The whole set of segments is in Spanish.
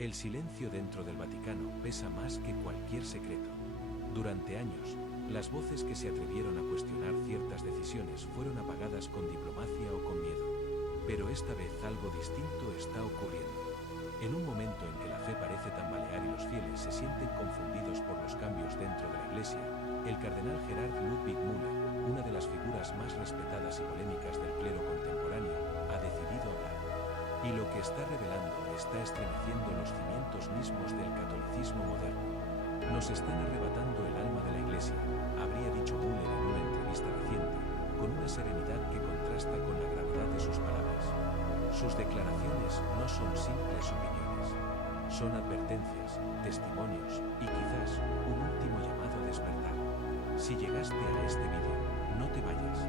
El silencio dentro del Vaticano pesa más que cualquier secreto. Durante años, las voces que se atrevieron a cuestionar ciertas decisiones fueron apagadas con diplomacia o con miedo. Pero esta vez algo distinto está ocurriendo. En un momento en que la fe parece tambalear y los fieles se sienten confundidos por los cambios dentro de la Iglesia, el cardenal Gerhard Ludwig Müller, una de las figuras más respetadas y polémicas del clero contemporáneo, ha decidido hablar. Y lo que está revelando está estremeciendo los cimientos mismos del catolicismo moderno. Nos están arrebatando el alma de la Iglesia, habría dicho Müller en una entrevista reciente, con una serenidad que contrasta con la gravedad de sus palabras. Sus declaraciones no son simples opiniones. Son advertencias, testimonios y quizás un último llamado a despertar. Si llegaste a este vídeo, no te vayas.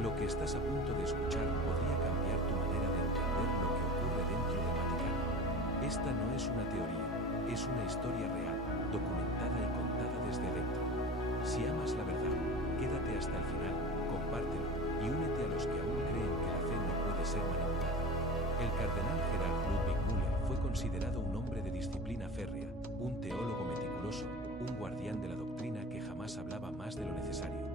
Lo que estás a punto de escuchar podría cambiar tu manera de entender lo que ocurre dentro del Vaticano. Esta no es una teoría, es una historia real, documentada y contada desde adentro. Si amas la verdad, quédate hasta el final, compártelo y únete a los que aún creen que la fe no puede ser manipulada. El cardenal Gerhard Ludwig Müller fue considerado un hombre de disciplina férrea, un teólogo meticuloso, un guardián de la doctrina que jamás hablaba más de lo necesario.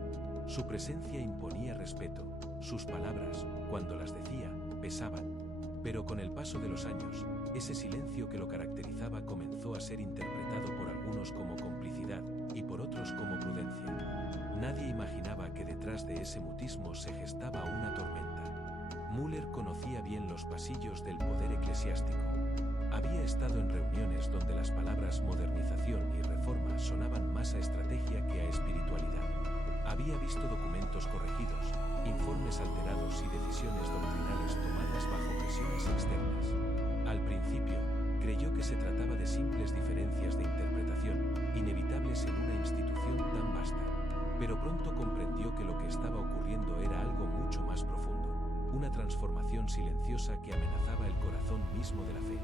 Su presencia imponía respeto, sus palabras, cuando las decía, pesaban. Pero con el paso de los años, ese silencio que lo caracterizaba comenzó a ser interpretado por algunos como complicidad y por otros como prudencia. Nadie imaginaba que detrás de ese mutismo se gestaba una tormenta. Müller conocía bien los pasillos del poder eclesiástico. Había estado en reuniones donde las palabras modernización y reforma sonaban más a estrategia que a espiritualidad. Había visto documentos corregidos, informes alterados y decisiones doctrinales tomadas bajo presiones externas. Al principio, creyó que se trataba de simples diferencias de interpretación, inevitables en una institución tan vasta. Pero pronto comprendió que lo que estaba ocurriendo era algo mucho más profundo. Una transformación silenciosa que amenazaba el corazón mismo de la fe.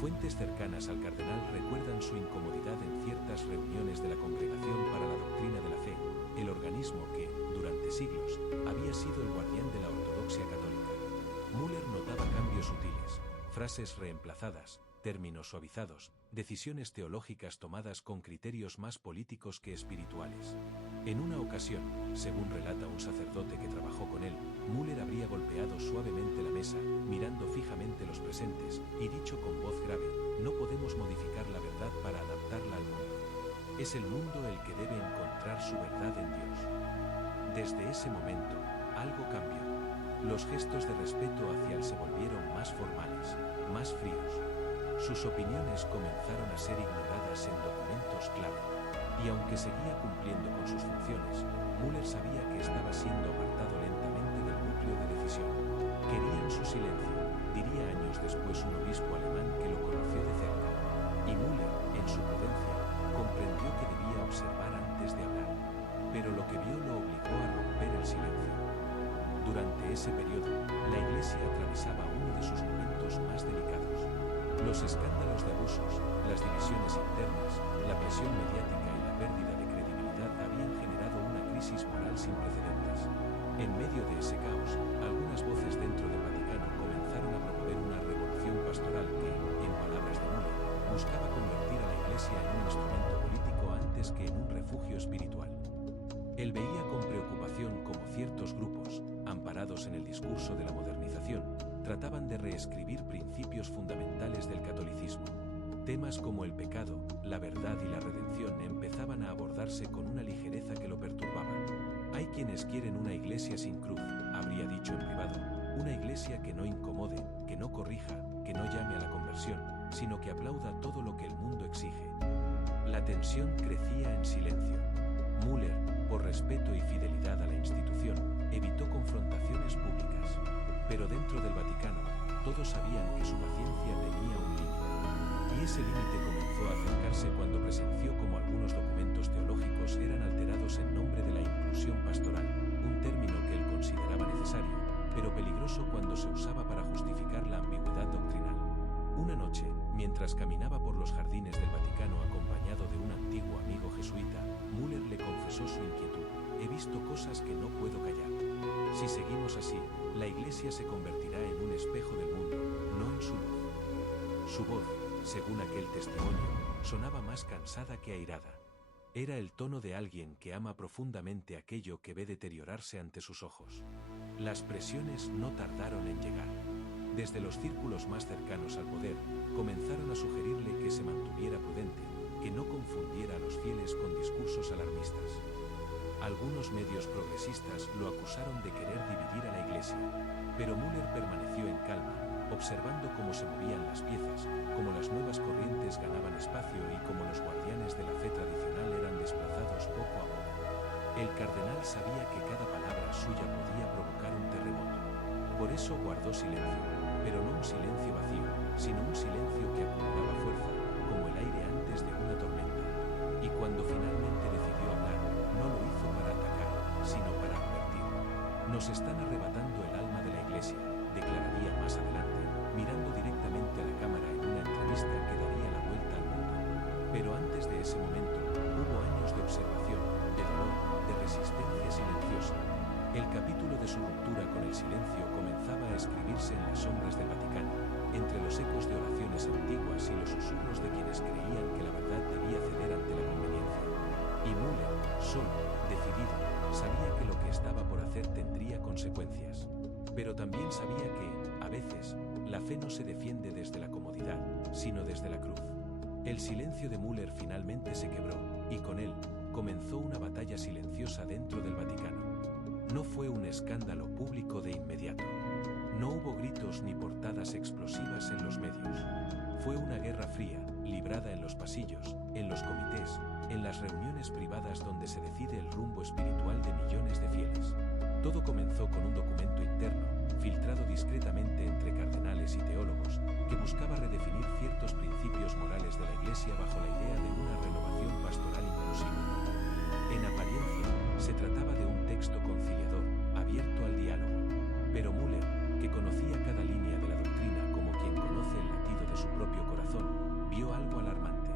Fuentes cercanas al cardenal recuerdan su incomodidad en ciertas reuniones de la Congregación para la Doctrina de la Fe, el organismo que, durante siglos, había sido el guardián de la ortodoxia católica. Müller notaba cambios sutiles, frases reemplazadas, términos suavizados, decisiones teológicas tomadas con criterios más políticos que espirituales. En una ocasión, según relata un sacerdote que trabajó con él, Müller habría golpeado suavemente la mesa, mirando fijamente los presentes, y dicho con voz grave, no podemos modificar la verdad para adaptarla al mundo. Es el mundo el que debe encontrar su verdad en Dios. Desde ese momento, algo cambió. Los gestos de respeto hacia él se volvieron más formales, más fríos. Sus opiniones comenzaron a ser ignoradas en documentos clave. Y aunque seguía cumpliendo con sus funciones, Müller sabía que estaba siendo apartado lentamente del núcleo de decisión. Querían su silencio, diría años después un obispo alemán que lo conoció de cerca. Y Müller, en su prudencia, comprendió que debía observar antes de hablar. Pero lo que vio lo obligó a romper el silencio. Durante ese periodo, la Iglesia atravesaba uno de sus momentos más delicados. Los escándalos de abusos, las divisiones internas, la presión mediática y la pérdida de credibilidad habían generado una crisis moral sin precedentes. En medio de ese caos, algunas voces dentro del Vaticano comenzaron a promover una revolución pastoral que, en palabras de Müller, buscaba convertir a la Iglesia en un instrumento político antes que en un refugio espiritual. Él veía con preocupación cómo ciertos grupos, amparados en el discurso de la modernización, trataban de reescribir principios fundamentales del catolicismo. Temas como el pecado, la verdad y la redención empezaban a abordarse con una ligereza que lo perturbaba. Hay quienes quieren una iglesia sin cruz, habría dicho en privado, una iglesia que no incomode, que no corrija, que no llame a la conversión, sino que aplauda todo lo que el mundo exige. La tensión crecía en silencio. Müller, por respeto y fidelidad a la institución, evitó confrontaciones públicas. Pero dentro del Vaticano, todos sabían que su paciencia tenía un límite. Y ese límite comenzó a acercarse cuando presenció cómo algunos documentos teológicos eran alterados en nombre de la inclusión pastoral, un término que él consideraba necesario, pero peligroso cuando se usaba para justificar la ambigüedad doctrinal. Una noche, mientras caminaba por los jardines del Vaticano acompañado de un antiguo amigo jesuita, Müller le confesó su inquietud. He visto cosas que no puedo callar. Si seguimos así, la Iglesia se convertirá en un espejo del mundo, no en su luz. Su voz, según aquel testimonio, sonaba más cansada que airada. Era el tono de alguien que ama profundamente aquello que ve deteriorarse ante sus ojos. Las presiones no tardaron en llegar. Desde los círculos más cercanos al poder, comenzaron a sugerirle que se mantuviera prudente, que no confundiera a los fieles con discursos alarmistas. Algunos medios progresistas lo acusaron de querer dividir a la Iglesia, pero Müller permaneció en calma, observando cómo se movían las piezas, cómo las nuevas corrientes ganaban espacio y cómo los guardianes de la fe tradicional eran desplazados poco a poco. El cardenal sabía que cada palabra suya podía provocar un terremoto. Por eso guardó silencio, pero no un silencio vacío, sino un silencio que acumulaba fuerza, como el aire antes de una tormenta. Y cuando finalmente decidió hablar, no lo hizo para atacar, sino para advertir. Nos están arrebatando el alma de la Iglesia, declararía más adelante, mirando directamente a la cámara en una entrevista que daría la vuelta al mundo. Pero antes de ese momento, hubo años de observación, de dolor, de resistencia silenciosa. El capítulo de su ruptura con el silencio comenzaba a escribirse en las sombras del Vaticano, entre los ecos de oraciones antiguas y los susurros de quienes creían que la verdad debía ceder ante la conveniencia. Y Müller, solo, decidido, sabía que lo que estaba por hacer tendría consecuencias. Pero también sabía que, a veces, la fe no se defiende desde la comodidad, sino desde la cruz. El silencio de Müller finalmente se quebró, y con él, comenzó una batalla silenciosa dentro del Vaticano. No fue un escándalo público de inmediato. No hubo gritos ni portadas explosivas en los medios. Fue una guerra fría, librada en los pasillos, en los comités, en las reuniones privadas donde se decide el rumbo espiritual de millones de fieles. Todo comenzó con un documento interno, filtrado discretamente entre cardenales y teólogos, que buscaba redefinir ciertos principios morales de la Iglesia bajo la idea de una renovación pastoral inclusiva. En apariencia, se trataba de un texto conciliador, abierto al diálogo. Pero Müller, que conocía cada línea de la doctrina como quien conoce el latido de su propio corazón, vio algo alarmante.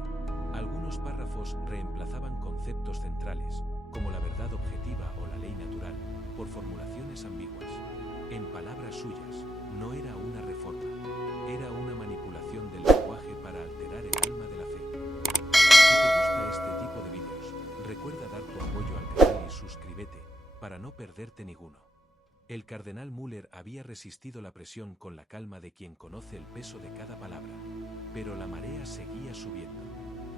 Algunos párrafos reemplazaban conceptos centrales, como la verdad objetiva o la ley natural, por formulaciones ambiguas. En palabras suyas, no era una reforma, era una manipulación del lenguaje para alterar el alma de la fe. Si te gusta este tipo de vídeos, recuerda dar tu apoyo al canal y suscríbete, para no perderte ninguno. El cardenal Müller había resistido la presión con la calma de quien conoce el peso de cada palabra, pero la marea seguía subiendo.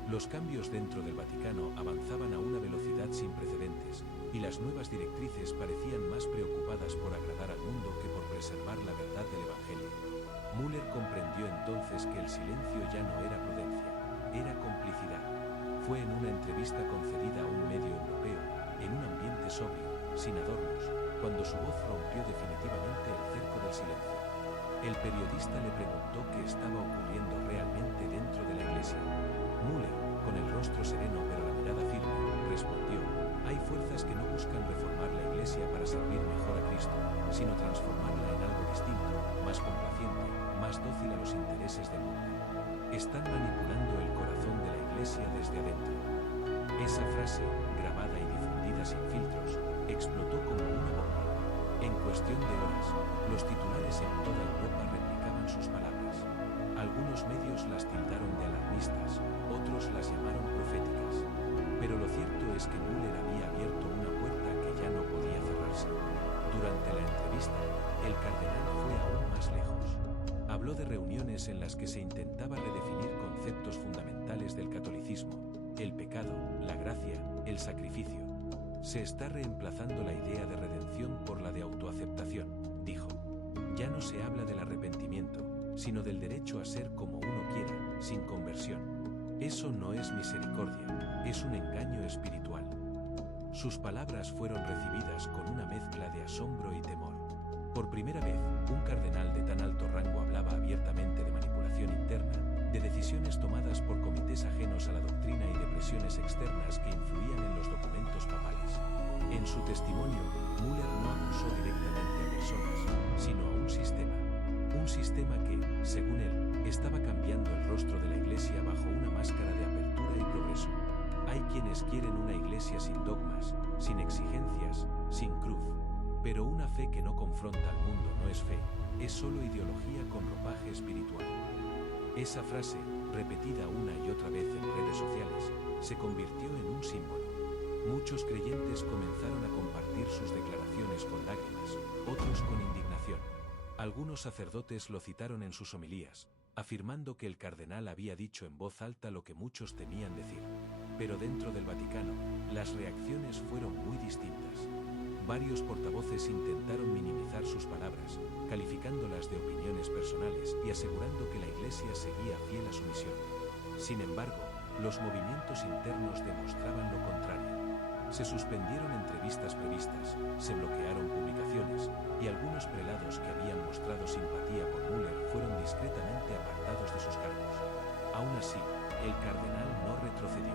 Los cambios dentro del Vaticano avanzaban a una velocidad sin precedentes, y las nuevas directrices parecían más preocupadas por agradar al mundo que por preservar la verdad del Evangelio. Müller comprendió entonces que el silencio ya no era prudencia, era complicidad. Fue en una entrevista concedida a un medio europeo, en un ambiente sobrio, sin adornos, cuando su voz rompió definitivamente el cerco del silencio. El periodista le preguntó qué estaba ocurriendo realmente dentro de la Iglesia. Müller, con el rostro sereno pero la mirada firme, respondió: hay fuerzas que no buscan reformar la Iglesia para servir mejor a Cristo, sino transformarla en algo distinto, más complaciente, más dócil a los intereses del mundo. Están manipulando el corazón de la Iglesia desde adentro. Esa frase, grabada y difundida sin filtros, explotó como una bomba. En cuestión de horas, los titulares en toda Europa replicaban sus palabras. Algunos medios las tildaron de alarmistas, otros las llamaron proféticas. Pero lo cierto es que Müller había abierto una puerta que ya no podía cerrarse. Durante la entrevista, el cardenal fue aún más lejos. Habló de reuniones en las que se intentaba redefinir conceptos fundamentales del catolicismo: el pecado, la gracia, el sacrificio. Se está reemplazando la idea de redención por la de autoaceptación, dijo. Ya no se habla del arrepentimiento, sino del derecho a ser como uno quiera, sin conversión. Eso no es misericordia, es un engaño espiritual. Sus palabras fueron recibidas con una mezcla de asombro y temor. Por primera vez, un cardenal de tan alto rango hablaba abiertamente de manipulación interna, de decisiones tomadas por comités ajenos a la doctrina y de presiones externas que influían en los documentos papales. En su testimonio, Müller no acusó directamente a personas, sino a un sistema que, según él, estaba cambiando el rostro de la Iglesia bajo una máscara de apertura y progreso. Hay quienes quieren una Iglesia sin dogmas, sin exigencias, sin cruz. Pero una fe que no confronta al mundo no es fe, es solo ideología con ropaje espiritual. Esa frase, repetida una y otra vez en redes sociales, se convirtió en un símbolo. Muchos creyentes comenzaron a compartir sus declaraciones con lágrimas, otros con indignación. Algunos sacerdotes lo citaron en sus homilías, afirmando que el cardenal había dicho en voz alta lo que muchos temían decir. Pero dentro del Vaticano, las reacciones fueron muy distintas. Varios portavoces intentaron minimizar sus palabras, calificándolas de opiniones personales y asegurando que la Iglesia seguía fiel a su misión. Sin embargo, los movimientos internos demostraban lo contrario. Se suspendieron entrevistas previstas, se bloquearon publicaciones, y algunos prelados que habían mostrado simpatía por Müller fueron discretamente apartados de sus cargos. Aún así, el cardenal no retrocedió.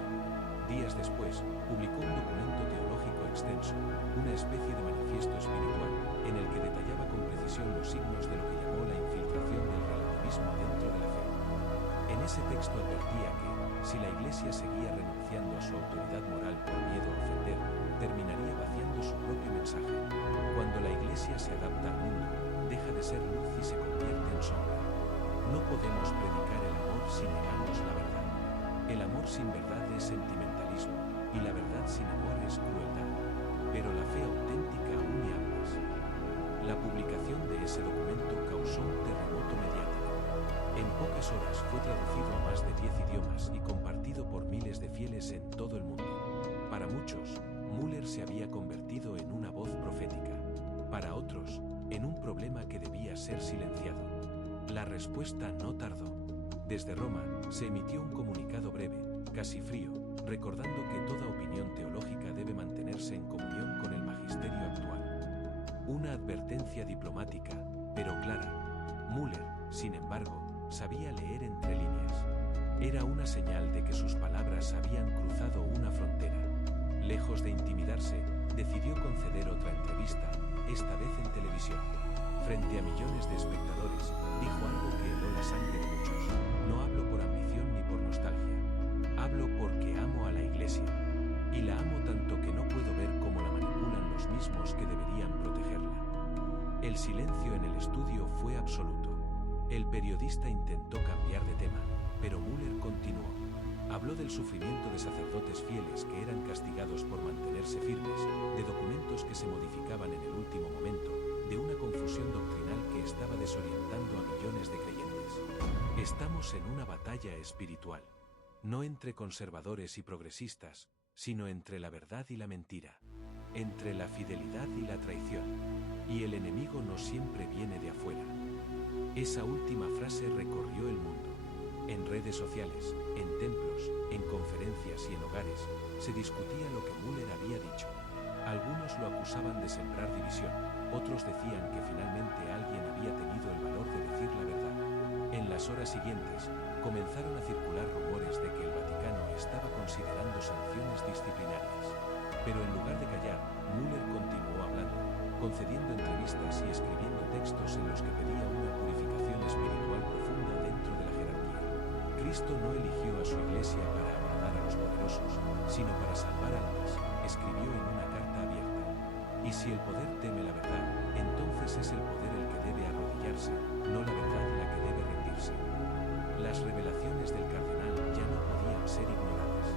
Días después, publicó un documento teológico extenso, una especie de manifiesto espiritual, en el que detallaba con precisión los signos de lo que llamó la infiltración del relativismo dentro de la fe. En ese texto advertía que, si la Iglesia seguía renunciando a su autoridad moral por miedo a ofender, terminaría vaciando su propio mensaje. Cuando la Iglesia se adapta al mundo, deja de ser luz y se convierte en sombra. No podemos predicar el amor si negamos la verdad. El amor sin verdad es sentimentalismo, y la verdad sin amor es crueldad. Pero la fe auténtica une ambas. La publicación de ese documento causó un terremoto mediático. En pocas horas fue traducido a más de 10 idiomas y compartido por miles de fieles en todo el mundo. Para muchos, Müller se había convertido en una voz profética. Para otros, en un problema que debía ser silenciado. La respuesta no tardó. Desde Roma, se emitió un comunicado breve, casi frío, recordando que toda opinión teológica debe mantenerse en comunión con el magisterio actual. Una advertencia diplomática, pero clara. Müller, sin embargo, sabía leer entre líneas. Era una señal de que sus palabras habían cruzado una frontera. Lejos de intimidarse, decidió conceder otra entrevista, esta vez en televisión. Frente a millones de espectadores, dijo algo que heló la sangre de muchos. No hablo por ambición ni por nostalgia. Hablo porque amo a la Iglesia. Y la amo tanto que no puedo ver cómo la manipulan los mismos que deberían protegerla. El silencio en el estudio fue absoluto. El periodista intentó cambiar de tema, pero Müller continuó. Habló del sufrimiento de sacerdotes fieles que eran castigados por mantenerse firmes, de documentos que se modificaban en el último momento, de una confusión doctrinal que estaba desorientando a millones de creyentes. Estamos en una batalla espiritual. No entre conservadores y progresistas, sino entre la verdad y la mentira. Entre la fidelidad y la traición. Y el enemigo no siempre viene de afuera. Esa última frase recorrió el mundo. En redes sociales, en templos, en conferencias y en hogares, se discutía lo que Müller había dicho. Algunos lo acusaban de sembrar división, otros decían que finalmente alguien había tenido el valor de decir la verdad. En las horas siguientes, comenzaron a circular rumores de que el Vaticano estaba considerando sanciones disciplinarias. Pero en lugar de callar, Müller continuó hablando, concediendo entrevistas y escribiendo textos en los que pedía una purificación espiritual profunda dentro de la jerarquía. Cristo no eligió a su Iglesia para agradar a los poderosos, sino para salvar almas, escribió en una carta abierta. Y si el poder teme la verdad, entonces es el poder el que debe arrodillarse, no la verdad la que debe rendirse. Las revelaciones del cardenal ya no podían ser ignoradas.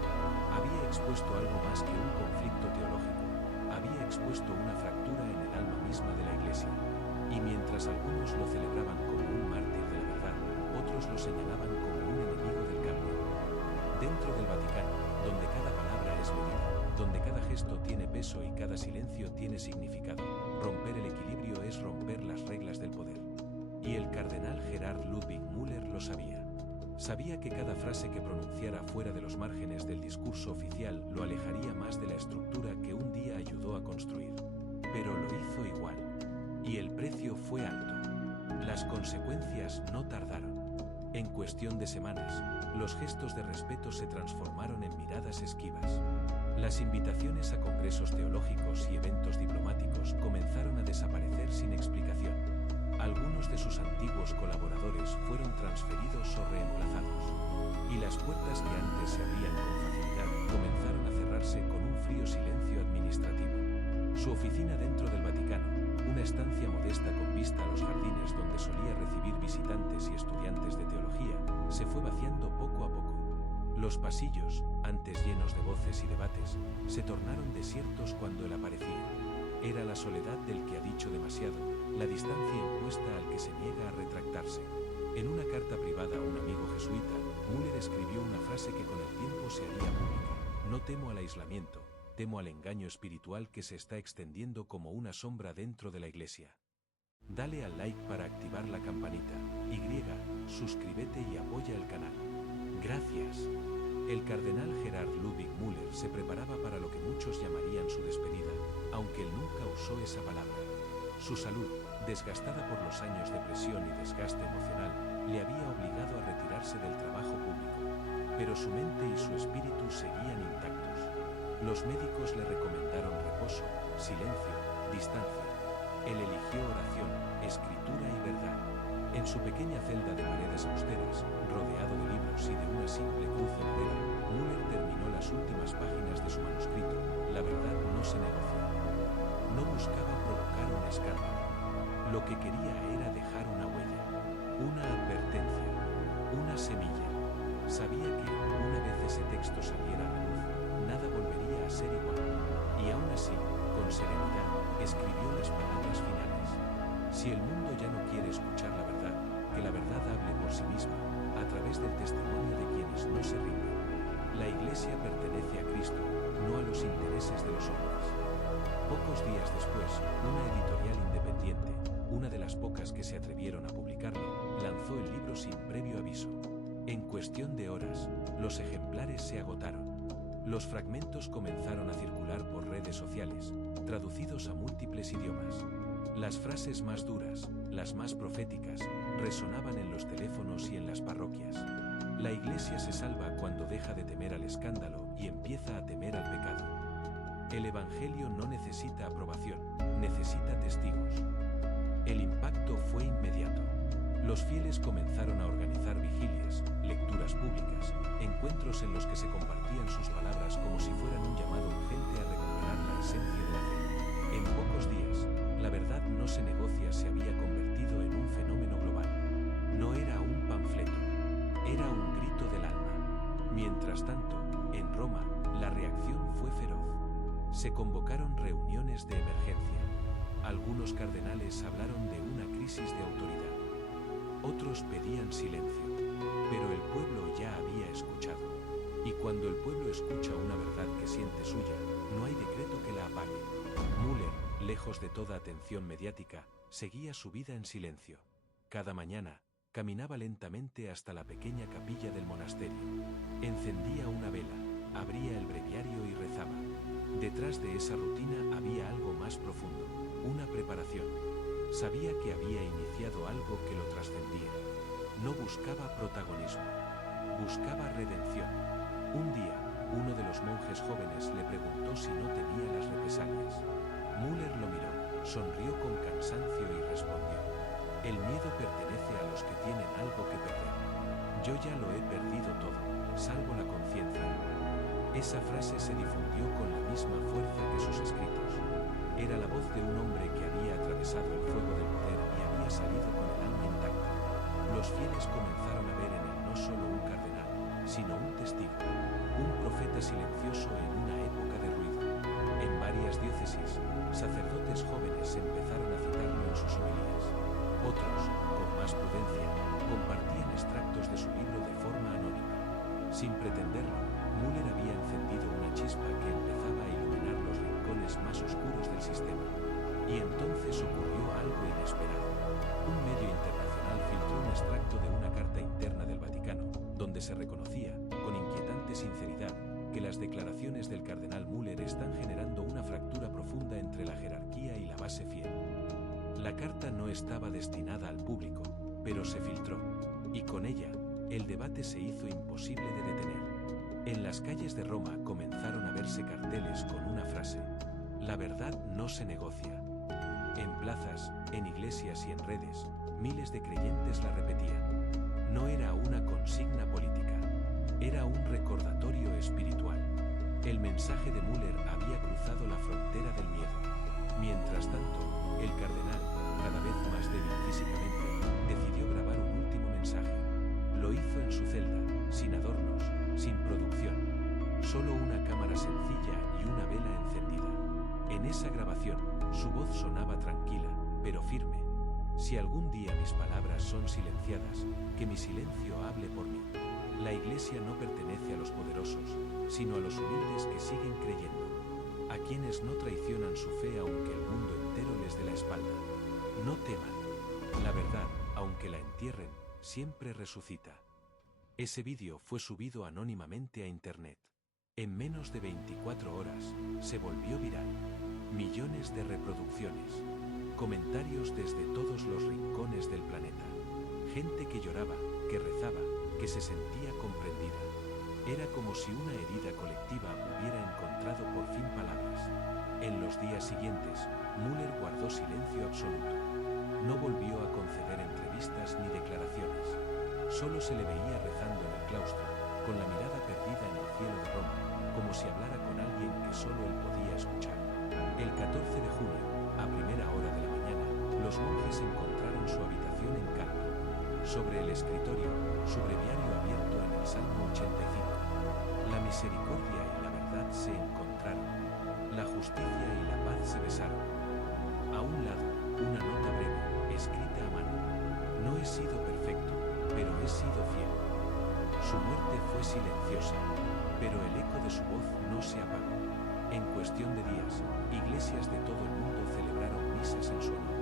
Había expuesto algo más que un conflicto teológico. Había expuesto una fractura en el alma misma de la Iglesia. Y mientras algunos lo celebraban como un mártir de la verdad, otros lo señalaban como un enemigo del cambio. Dentro del Vaticano, donde cada palabra es medida, donde cada gesto tiene peso y cada silencio tiene significado, romper el equilibrio es romper las reglas del poder. Y el cardenal Gerhard Ludwig Müller lo sabía. Sabía que cada frase que pronunciara fuera de los márgenes del discurso oficial lo alejaría más de la estructura que un día ayudó a construir. Pero lo hizo igual. Y el precio fue alto. Las consecuencias no tardaron. En cuestión de semanas, los gestos de respeto se transformaron en miradas esquivas. Las invitaciones a congresos teológicos y eventos diplomáticos comenzaron a desaparecer sin explicación. Algunos de sus antiguos colaboradores fueron transferidos o reemplazados. Y las puertas que antes se abrían con facilidad comenzaron a cerrarse con un frío silencio administrativo. Su oficina dentro del Vaticano, una estancia modesta con vista a los jardines donde solía recibir visitantes y estudiantes de teología, se fue vaciando poco a poco. Los pasillos, antes llenos de voces y debates, se tornaron desiertos cuando él aparecía. Era la soledad del que ha dicho demasiado, la distancia impuesta al que se niega a retractarse. En una carta privada a un amigo jesuita, Müller escribió una frase que con el tiempo se haría pública: no temo al aislamiento, temo al engaño espiritual que se está extendiendo como una sombra dentro de la Iglesia. Dale al like para activar la campanita, suscríbete y apoya el canal. Gracias. El cardenal Gerhard Ludwig Müller se preparaba para lo que muchos llamarían su despedida, aunque él nunca usó esa palabra. Su salud, desgastada por los años de presión y desgaste emocional, le había obligado a retirarse del trabajo público. Pero su mente y su espíritu seguían intactos. Los médicos le recomendaron reposo, silencio, distancia. Él eligió oración, escritura y verdad. En su pequeña celda de paredes austeras, rodeado de libros y de una simple cruz de madera, Müller terminó las últimas páginas de su manuscrito: La verdad no se negocia. No buscaba provocar un escándalo. Lo que quería era dejar una huella, una advertencia, una semilla. Sabía que, una vez ese texto saliera a la luz, nada volvería a ser igual. Y aún así, con serenidad, escribió las palabras finales. Si el mundo ya no quiere escuchar la verdad, que la verdad hable por sí misma, a través del testimonio de quienes no se rinden. La Iglesia pertenece a Cristo, no a los intereses de los hombres. Pocos días después, una editorial independiente, una de las pocas que se atrevieron a publicarlo, lanzó el libro sin previo aviso. En cuestión de horas, los ejemplares se agotaron. Los fragmentos comenzaron a circular por redes sociales, traducidos a múltiples idiomas. Las frases más duras, las más proféticas, resonaban en los teléfonos y en las parroquias. La Iglesia se salva cuando deja de temer al escándalo y empieza a temer al pecado. El Evangelio no necesita aprobación, necesita testigos. El impacto fue inmediato. Los fieles comenzaron a organizar vigilias, lecturas públicas, encuentros en los que se compartían sus palabras como si fueran un llamado urgente a recuperar la esencia de la fe. En pocos días, la verdad no se negocia se había convertido en un fenómeno global. No era un panfleto, era un grito del alma. Mientras tanto, en Roma, la reacción fue feroz. Se convocaron reuniones de emergencia. Algunos cardenales hablaron de una crisis de autoridad. Otros pedían silencio. Pero el pueblo ya había escuchado. Y cuando el pueblo escucha una verdad que siente suya, no hay decreto que la apague. Müller, lejos de toda atención mediática, seguía su vida en silencio. Cada mañana, caminaba lentamente hasta la pequeña capilla del monasterio. Encendía una vela, abría el breviario y rezaba. Detrás de esa rutina había algo más profundo, una preparación. Sabía que había iniciado algo que lo trascendía. No buscaba protagonismo, buscaba redención. Un día, uno de los monjes jóvenes le preguntó si no temía las represalias. Müller lo miró, sonrió con cansancio y respondió: el miedo pertenece a los que tienen algo que perder. Yo ya lo he perdido todo, salvo la conciencia. Esa frase se difundió con la misma fuerza que sus escritos. Era la voz de un hombre que había atravesado el fuego del poder y había salido con el alma intacta. Los fieles comenzaron a ver en él no solo un cardenal, sino un testigo, un profeta silencioso en una época de ruido. En varias diócesis, sacerdotes jóvenes empezaron a citarlo en sus homilías. Otros, con más prudencia, compartían extractos de su libro de forma anónima. Sin pretenderlo, Müller había encendido una chispa que empezaba a iluminar los rincones más oscuros del sistema. Y entonces ocurrió algo inesperado. Un medio internacional filtró un extracto de una carta interna del Vaticano, donde se reconocía, con inquietante sinceridad, que las declaraciones del cardenal Müller están generando una fractura profunda entre la jerarquía y la base fiel. La carta no estaba destinada al público, pero se filtró, y con ella, el debate se hizo imposible de detener. En las calles de Roma comenzaron a verse carteles con una frase: la verdad no se negocia. En plazas, en iglesias y en redes, miles de creyentes la repetían. No era una consigna política, era un recordatorio espiritual. El mensaje de Müller había cruzado la frontera del miedo. Mientras tanto, el cardenal, cada vez más débil físicamente, decidió grabar un último mensaje. Lo hizo en su celda, sin adornos, sin producción. Solo una cámara sencilla y una vela encendida. En esa grabación, su voz sonaba tranquila, pero firme. Si algún día mis palabras son silenciadas, que mi silencio hable por mí. La Iglesia no pertenece a los poderosos, sino a los humildes que siguen creyendo. A quienes no traicionan su fe aunque el mundo entero les dé la espalda. No teman. La verdad, aunque la entierren, siempre resucita. Ese vídeo fue subido anónimamente a internet. En menos de 24 horas, se volvió viral. Millones de reproducciones. Comentarios desde todos los rincones del planeta. Gente que lloraba, que rezaba, que se sentía comprendida. Era como si una herida colectiva hubiera encontrado por fin palabras. En los días siguientes, Müller guardó silencio absoluto. No volvió a conceder entrevistas ni declaraciones. Solo se le veía rezando en el claustro, con la mirada perdida en el cielo de Roma, como si hablara con alguien que solo él podía escuchar. El 14 de junio, a primera hora de la mañana, los monjes encontraron su habitación en calma. Sobre el escritorio, su breviario abierto en el Salmo 85. La misericordia y la verdad se encontraron. La justicia y la paz se besaron. A un lado, una nota breve, escrita a mano. No he sido perfecto, pero he sido fiel. Su muerte fue silenciosa, pero el eco de su voz no se apagó. En cuestión de días, iglesias de todo el mundo celebraron misas en su honor.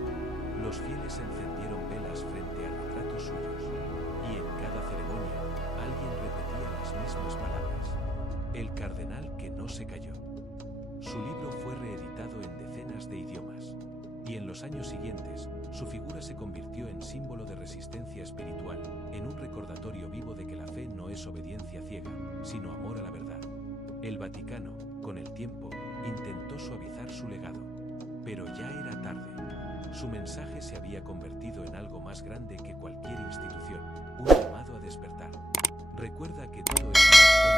Los fieles encendieron velas frente a retratos suyos, y en cada ceremonia, alguien repetía las mismas palabras. El cardenal que no se cayó. Su libro fue reeditado en decenas de idiomas, y en los años siguientes, su figura se convirtió en símbolo de resistencia espiritual, en un recordatorio vivo de que la fe no es obediencia ciega, sino amor a la verdad. El Vaticano, con el tiempo, intentó suavizar su legado, pero ya era tarde. Su mensaje se había convertido en algo más grande que cualquier institución, un llamado a despertar. Recuerda que todo es una historia